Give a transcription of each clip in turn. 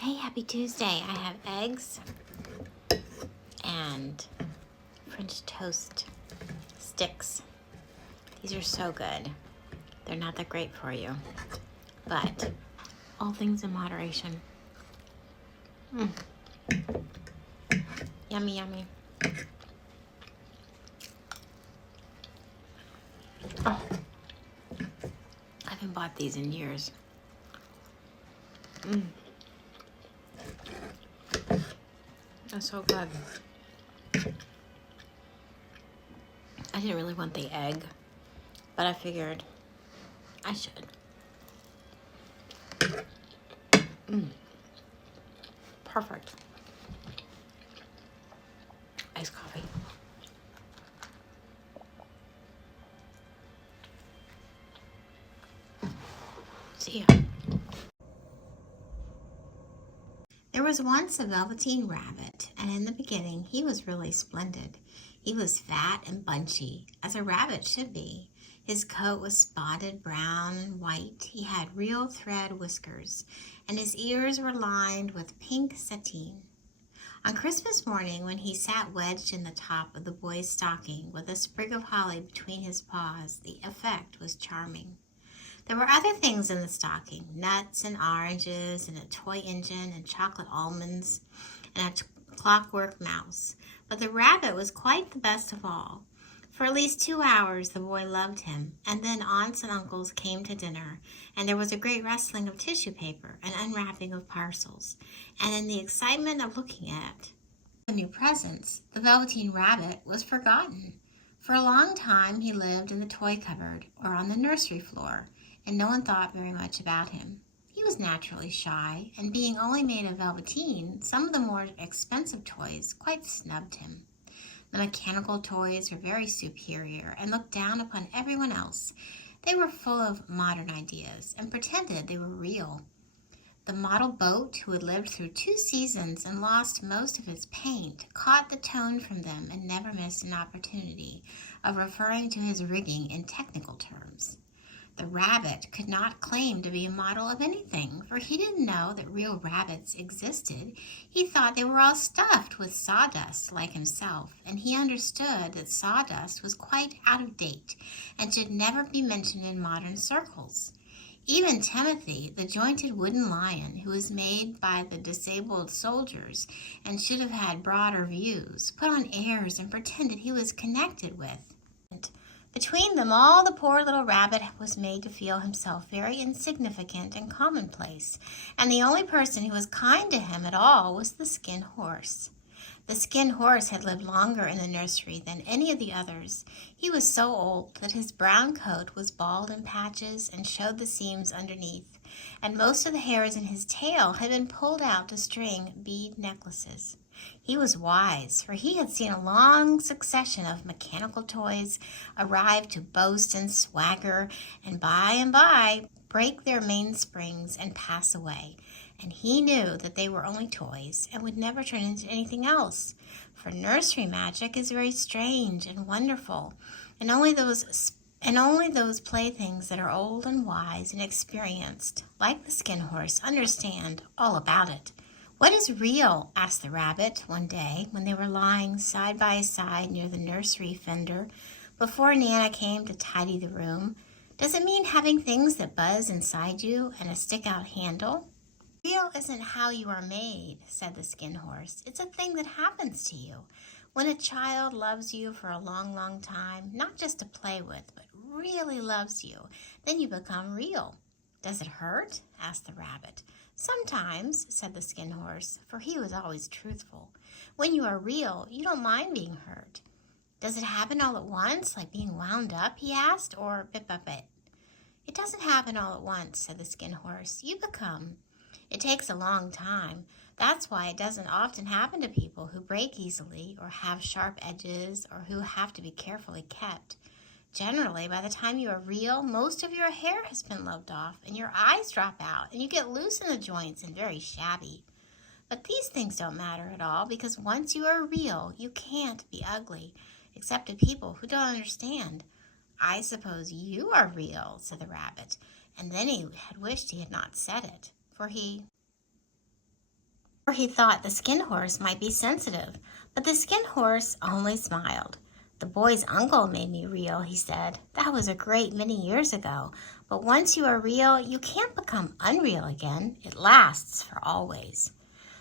Hey, happy Tuesday. I have eggs and French toast sticks. These are so good. They're not that great for you, but all things in moderation. Yummy, yummy. Oh, I haven't bought these in years. They're so good. I didn't really want the egg, but I figured I should. Perfect. Iced coffee. See ya. There was once a velveteen rabbit, and in the beginning he was really splendid. He was fat and bunchy, as a rabbit should be. His coat was spotted brown and white. He had real thread whiskers, and his ears were lined with pink sateen. On Christmas morning, when he sat wedged in the top of the boy's stocking with a sprig of holly between his paws, the effect was charming. There were other things in the stocking, nuts and oranges and a toy engine and chocolate almonds and a clockwork mouse. But the rabbit was quite the best of all. For at least 2 hours the boy loved him, and then aunts and uncles came to dinner, and there was a great rustling of tissue paper and unwrapping of parcels. And in the excitement of looking at the new presents, the Velveteen Rabbit was forgotten. For a long time he lived in the toy cupboard or on the nursery floor, and no one thought very much about him. He was naturally shy, and being only made of velveteen, some of the more expensive toys quite snubbed him. The mechanical toys were very superior and looked down upon everyone else. They were full of modern ideas and pretended they were real. The model boat, who had lived through 2 seasons and lost most of its paint, caught the tone from them and never missed an opportunity of referring to his rigging in technical terms. The rabbit could not claim to be a model of anything, for he didn't know that real rabbits existed. He thought they were all stuffed with sawdust like himself, and he understood that sawdust was quite out of date and should never be mentioned in modern circles. Even Timothy, the jointed wooden lion, who was made by the disabled soldiers and should have had broader views, put on airs and pretended he was connected with. Between them all, the poor little rabbit was made to feel himself very insignificant and commonplace, and the only person who was kind to him at all was the Skin Horse. The Skin Horse had lived longer in the nursery than any of the others. He was so old that his brown coat was bald in patches and showed the seams underneath, and most of the hairs in his tail had been pulled out to string bead necklaces. He was wise, for he had seen a long succession of mechanical toys arrive to boast and swagger, and by break their mainsprings and pass away. And he knew that they were only toys and would never turn into anything else. For nursery magic is very strange and wonderful, and only those playthings that are old and wise and experienced, like the Skin Horse, understand all about it. "What is real?" asked the rabbit one day when they were lying side by side near the nursery fender before Nana came to tidy the room. "Does it mean having things that buzz inside you and a stick-out handle?" "Real isn't how you are made," said the Skin Horse. "It's a thing that happens to you. When a child loves you for a long, long time, not just to play with, but really loves you, then you become real." "Does it hurt?" asked the rabbit. "Sometimes," said the Skin Horse, for he was always truthful. "When you are real, you don't mind being hurt." "Does it happen all at once, like being wound up?" he asked, "or bit by bit?" "It doesn't happen all at once," said the Skin Horse. "You become. It takes a long time. That's why it doesn't often happen to people who break easily or have sharp edges or who have to be carefully kept. Generally, by the time you are real, most of your hair has been lopped off and your eyes drop out and you get loose in the joints and very shabby. But these things don't matter at all, because once you are real, you can't be ugly, except to people who don't understand. "I suppose you are real," said the rabbit, and then he had wished he had not said it, for he For he thought the Skin Horse might be sensitive, but the Skin Horse only smiled. "The boy's uncle made me real," he said. "That was a great many years ago, but once you are real, you can't become unreal again. It lasts for always."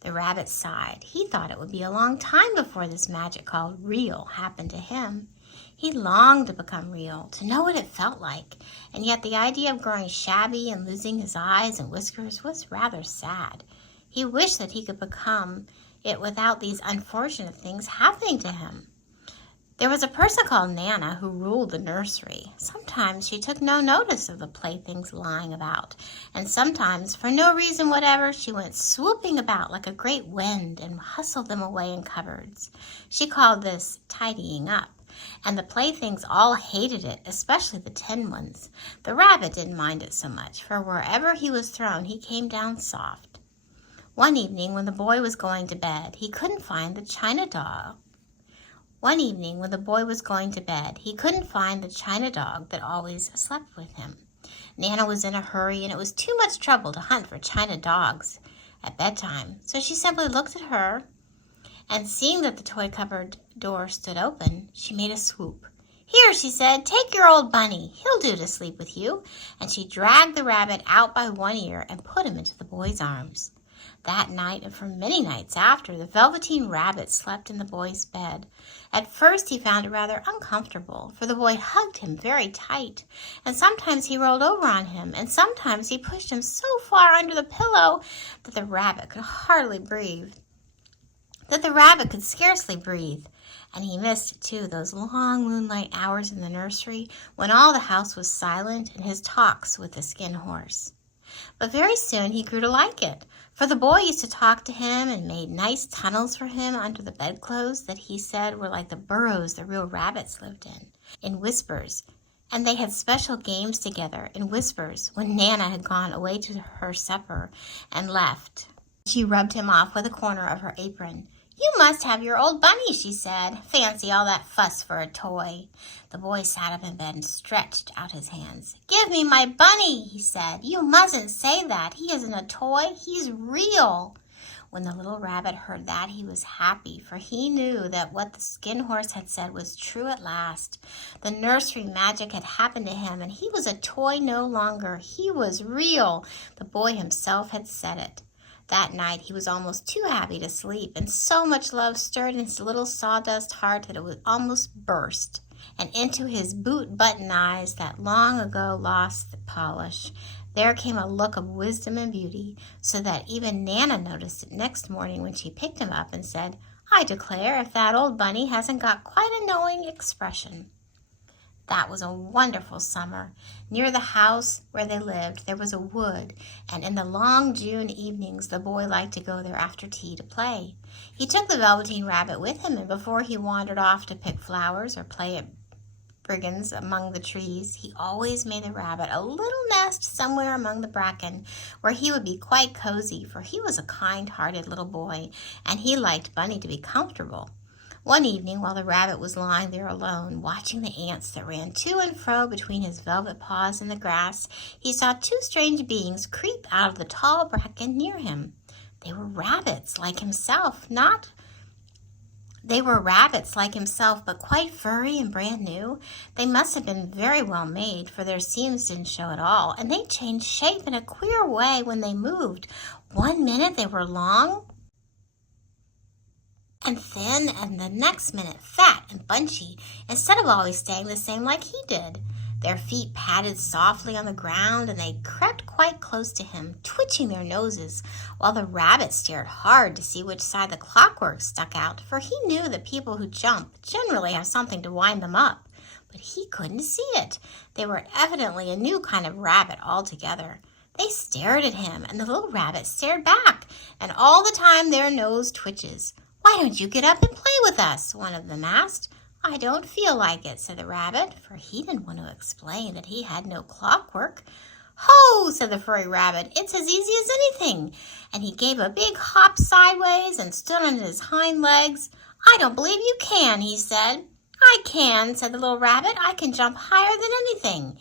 The rabbit sighed. He thought it would be a long time before this magic called real happened to him. He longed to become real, to know what it felt like, and yet the idea of growing shabby and losing his eyes and whiskers was rather sad. He wished that he could become it without these unfortunate things happening to him. There was a person called Nana who ruled the nursery. Sometimes she took no notice of the playthings lying about, and sometimes, for no reason whatever, she went swooping about like a great wind and hustled them away in cupboards. She called this tidying up, and the playthings all hated it, especially the tin ones. The rabbit didn't mind it so much, for wherever he was thrown, he came down soft. One evening when the boy was going to bed, he couldn't find the china dog. That always slept with him. Nana was in a hurry, and it was too much trouble to hunt for china dogs at bedtime, so she simply looked at her, and seeing that the toy cupboard door stood open, she made a swoop. "Here," she said, "take your old bunny. He'll do to sleep with you." And she dragged the rabbit out by one ear and put him into the boy's arms. That night, and for many nights after, the Velveteen Rabbit slept in the boy's bed. At first he found it rather uncomfortable, for the boy hugged him very tight, and sometimes he rolled over on him, and sometimes he pushed him so far under the pillow that the rabbit could scarcely breathe. And he missed, too, those long moonlight hours in the nursery when all the house was silent and his talks with the Skin Horse. But very soon he grew to like it, for the boy used to talk to him and made nice tunnels for him under the bedclothes that he said were like the burrows the real rabbits lived in whispers. And they had special games together in whispers when Nana had gone away to her supper and left. She rubbed him off with a corner of her apron. "You must have your old bunny," she said. "Fancy all that fuss for a toy." The boy sat up in bed and stretched out his hands. "Give me my bunny," he said. "You mustn't say that. He isn't a toy. He's real." When the little rabbit heard that, he was happy, for he knew that what the Skin Horse had said was true at last. The nursery magic had happened to him, and he was a toy no longer. He was real. The boy himself had said it. That night he was almost too happy to sleep, and so much love stirred in his little sawdust heart that it would almost burst. And into his boot-button eyes that long ago lost the polish, there came a look of wisdom and beauty, so that even Nana noticed it next morning when she picked him up and said, "I declare if that old bunny hasn't got quite a knowing expression." That was a wonderful summer. Near the house where they lived, there was a wood, and in the long June evenings, the boy liked to go there after tea to play. He took the Velveteen Rabbit with him, and before he wandered off to pick flowers or play at brigands among the trees, he always made the rabbit a little nest somewhere among the bracken, where he would be quite cozy, for he was a kind-hearted little boy, and he liked Bunny to be comfortable. One evening, while the rabbit was lying there alone, watching the ants that ran to and fro between his velvet paws in the grass, he saw two strange beings creep out of the tall bracken near him. They were rabbits like himself, but quite furry and brand new. They must have been very well made, for their seams didn't show at all, and they changed shape in a queer way when they moved. One minute they were long and thin, and the next minute fat and bunchy, instead of always staying the same like he did. Their feet padded softly on the ground, and they crept quite close to him, twitching their noses, while the rabbit stared hard to see which side the clockwork stuck out, for he knew that people who jump generally have something to wind them up. But he couldn't see it. They were evidently a new kind of rabbit altogether. They stared at him, and the little rabbit stared back, and all the time their nose twitches. "Why don't you get up and play with us?" one of them asked. "I don't feel like it," said the rabbit, for he didn't want to explain that he had no clockwork. "Ho!" said the furry rabbit. "It's as easy as anything." And he gave a big hop sideways and stood on his hind legs. "I don't believe you can," he said. "I can," said the little rabbit. "I can jump higher than anything."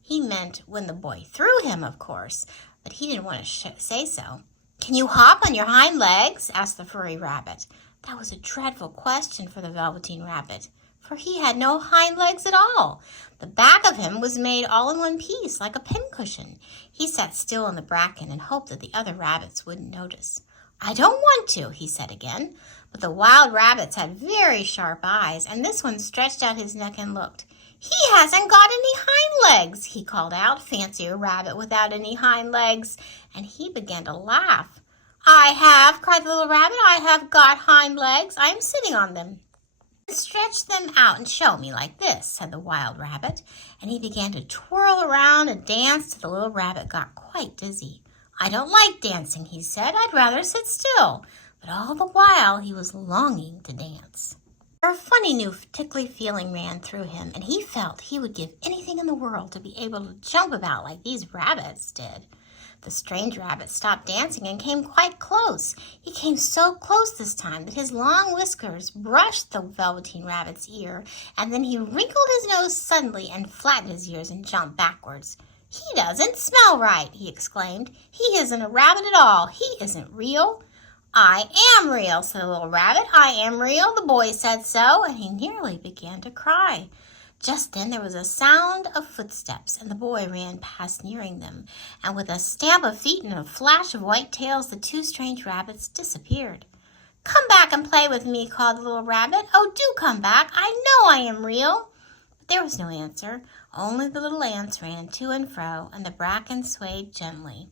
He meant when the boy threw him, of course, but he didn't want to say so. "Can you hop on your hind legs?" asked the furry rabbit. That was a dreadful question for the Velveteen Rabbit, for he had no hind legs at all. The back of him was made all in one piece, like a pincushion. He sat still in the bracken and hoped that the other rabbits wouldn't notice. "I don't want to," he said again. But the wild rabbits had very sharp eyes, and this one stretched out his neck and looked. "He hasn't got any hind legs," he called out. "Fancy a rabbit without any hind legs." And he began to laugh. "I have," cried the little rabbit. "I have got hind legs. I am sitting on them." "Stretch them out and show me like this," said the wild rabbit, and he began to twirl around and dance till the little rabbit got quite dizzy. "I don't like dancing," he said. "I'd rather sit still." But all the while he was longing to dance. A funny new tickly feeling ran through him, and he felt he would give anything in the world to be able to jump about like these rabbits did. The strange rabbit stopped dancing and came quite close. He came so close this time that his long whiskers brushed the Velveteen Rabbit's ear, and then he wrinkled his nose suddenly and flattened his ears and jumped backwards. "He doesn't smell right," he exclaimed. "He isn't a rabbit at all. He isn't real." "I am real," said the little rabbit. "I am real. The boy said so," and he nearly began to cry. Just then there was a sound of footsteps, and the boy ran past nearing them, and with a stamp of feet and a flash of white tails, the two strange rabbits disappeared. "Come back and play with me," called the little rabbit. "Oh, do come back. I know I am real." But there was no answer. Only the little ants ran to and fro, and the bracken swayed gently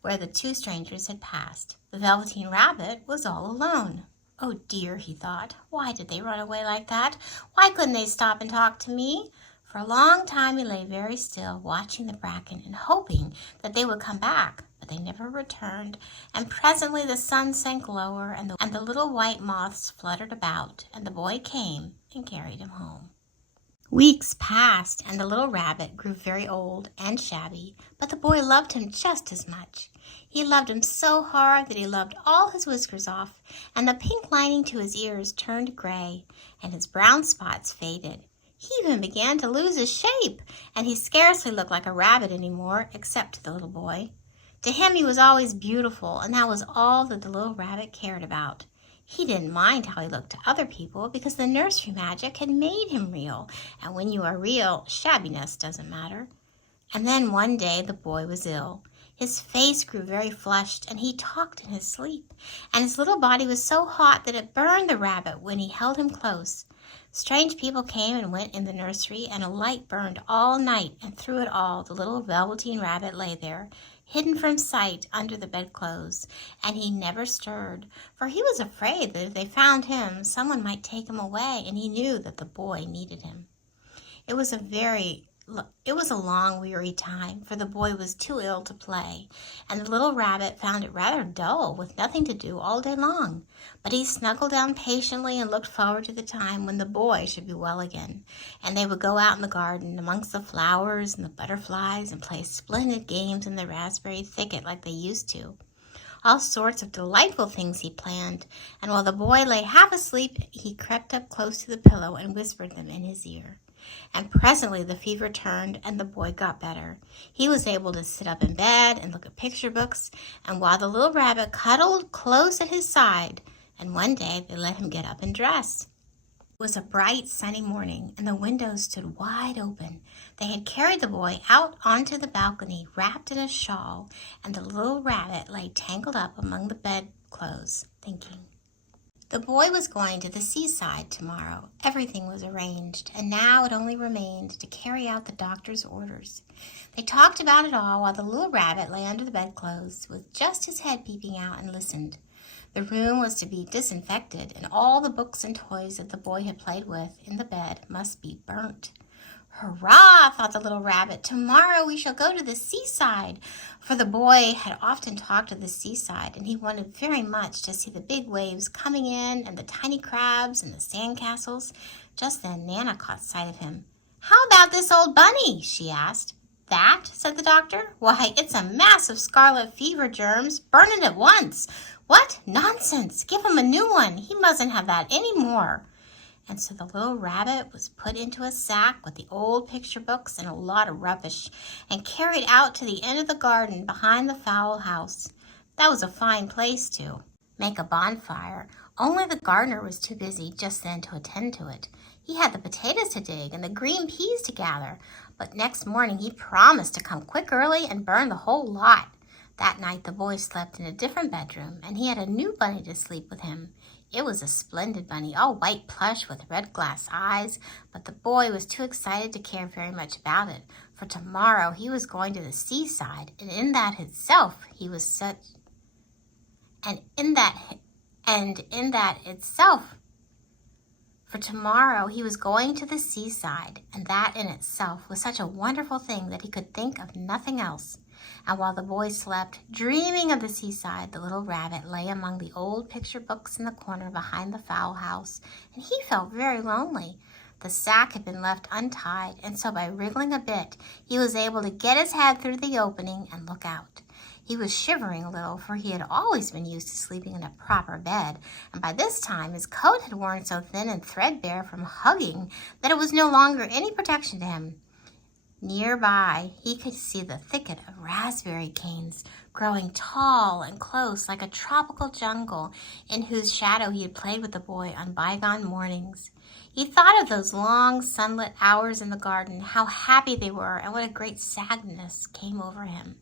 where the two strangers had passed. The Velveteen Rabbit was all alone. "Oh dear," he thought, "why did they run away like that? Why couldn't they stop and talk to me?" For a long time he lay very still, watching the bracken and hoping that they would come back, but they never returned, and presently the sun sank lower, and the little white moths fluttered about, and the boy came and carried him home. Weeks passed, and the little rabbit grew very old and shabby, but the boy loved him just as much. He loved him so hard that he loved all his whiskers off, and the pink lining to his ears turned gray, and his brown spots faded. He even began to lose his shape, and he scarcely looked like a rabbit anymore, except to the little boy. To him he was always beautiful, and that was all that the little rabbit cared about. He didn't mind how he looked to other people, because the nursery magic had made him real, and when you are real, shabbiness doesn't matter. And then one day the boy was ill. His face grew very flushed, and he talked in his sleep, and his little body was so hot that it burned the rabbit when he held him close. Strange people came and went in the nursery, and a light burned all night, and through it all the little Velveteen Rabbit lay there, hidden from sight under the bedclothes, and he never stirred, for he was afraid that if they found him, someone might take him away, and he knew that the boy needed him. It was a long, weary time, for the boy was too ill to play, and the little rabbit found it rather dull, with nothing to do all day long. But he snuggled down patiently and looked forward to the time when the boy should be well again, and they would go out in the garden amongst the flowers and the butterflies and play splendid games in the raspberry thicket like they used to. All sorts of delightful things he planned, and while the boy lay half asleep, he crept up close to the pillow and whispered them in his ear. And presently the fever turned, and the boy got better. He was able to sit up in bed and look at picture books, and while the little rabbit cuddled close at his side, and one day they let him get up and dress. It was a bright, sunny morning, and the windows stood wide open. They had carried the boy out onto the balcony, wrapped in a shawl, and the little rabbit lay tangled up among the bedclothes, thinking. The boy was going to the seaside tomorrow. Everything was arranged, and now it only remained to carry out the doctor's orders. They talked about it all while the little rabbit lay under the bedclothes with just his head peeping out and listened. The room was to be disinfected, and all the books and toys that the boy had played with in the bed must be burnt. "Hurrah!" thought the little rabbit. "Tomorrow we shall go to the seaside." For the boy had often talked of the seaside, and he wanted very much to see the big waves coming in and the tiny crabs and the sandcastles. Just then Nana caught sight of him. "How about this old bunny?" she asked. "That?" said the doctor. "Why, it's a mass of scarlet fever germs. Burn it at once." "What? Nonsense! Give him a new one. He mustn't have that any more." And so the little rabbit was put into a sack with the old picture books and a lot of rubbish, and carried out to the end of the garden behind the fowl house. That was a fine place to make a bonfire, only the gardener was too busy just then to attend to it. He had the potatoes to dig and the green peas to gather, but next morning he promised to come quick early and burn the whole lot. That night the boy slept in a different bedroom, and he had a new bunny to sleep with him. It was a splendid bunny, all white plush with red glass eyes, but the boy was too excited to care very much about it, for tomorrow he was going to the seaside, and in that itself for tomorrow he was going to the seaside, and that in itself was such a wonderful thing that he could think of nothing else. And while the boy slept, dreaming of the seaside, the little rabbit lay among the old picture books in the corner behind the fowl house, and he felt very lonely. The sack had been left untied, and so by wriggling a bit, he was able to get his head through the opening and look out. He was shivering a little, for he had always been used to sleeping in a proper bed, and by this time his coat had worn so thin and threadbare from hugging that it was no longer any protection to him. Nearby, he could see the thicket of raspberry canes growing tall and close like a tropical jungle in whose shadow he had played with the boy on bygone mornings. He thought of those long sunlit hours in the garden, how happy they were, and what a great sadness came over him.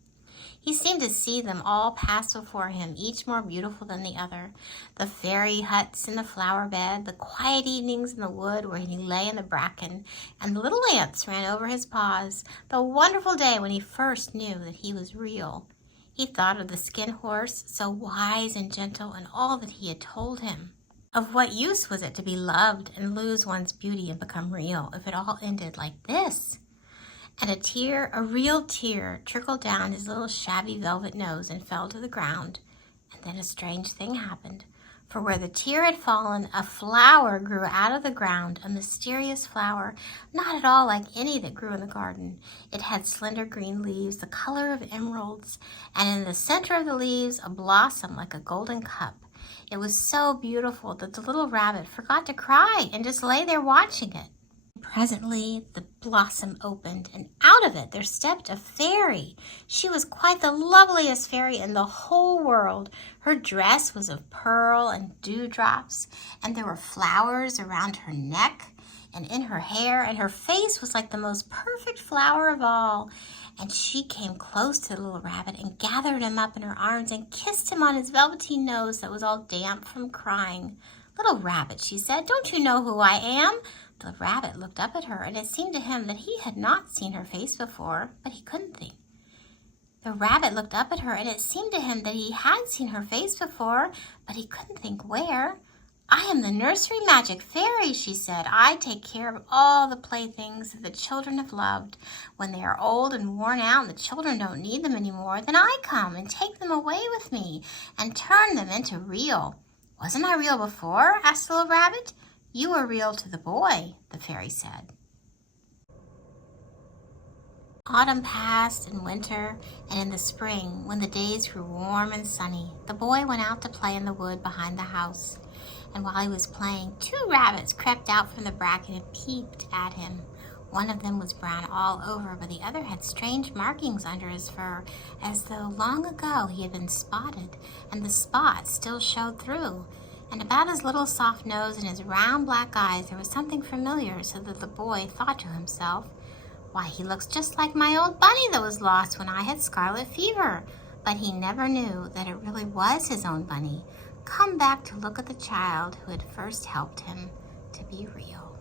He seemed to see them all pass before him, each more beautiful than the other. The fairy huts in the flower bed, the quiet evenings in the wood where he lay in the bracken, and the little ants ran over his paws, the wonderful day when he first knew that he was real. He thought of the skin horse, so wise and gentle, and all that he had told him. Of what use was it to be loved and lose one's beauty and become real if it all ended like this? And a real tear, trickled down his little shabby velvet nose and fell to the ground. And then a strange thing happened. For where the tear had fallen, a flower grew out of the ground, a mysterious flower, not at all like any that grew in the garden. It had slender green leaves, the color of emeralds, and in the center of the leaves, a blossom like a golden cup. It was so beautiful that the little rabbit forgot to cry and just lay there watching it. Presently, the blossom opened, and out of it there stepped a fairy. She was quite the loveliest fairy in the whole world. Her dress was of pearl and dewdrops, and there were flowers around her neck and in her hair, and her face was like the most perfect flower of all. And she came close to the little rabbit and gathered him up in her arms and kissed him on his velveteen nose that was all damp from crying. "Little rabbit," she said, "don't you know who I am?" The rabbit looked up at her, and it seemed to him that he had not seen her face before, but he couldn't think. The rabbit looked up at her, and it seemed to him that he had seen her face before, but he couldn't think where. "I am the nursery magic fairy," she said. "I take care of all the playthings that the children have loved. When they are old and worn out and the children don't need them anymore, then I come and take them away with me and turn them into real." "Wasn't I real before?" asked the little rabbit. "You were real to the boy," the fairy said. Autumn passed, and winter, and in the spring, when the days grew warm and sunny, the boy went out to play in the wood behind the house. And while he was playing, 2 rabbits crept out from the bracken and peeped at him. One of them was brown all over, but the other had strange markings under his fur, as though long ago he had been spotted, and the spots still showed through. And about his little soft nose and his round black eyes there was something familiar, so that the boy thought to himself, "Why, he looks just like my old bunny that was lost when I had scarlet fever." But he never knew that it really was his own bunny, come back to look at the child who had first helped him to be real.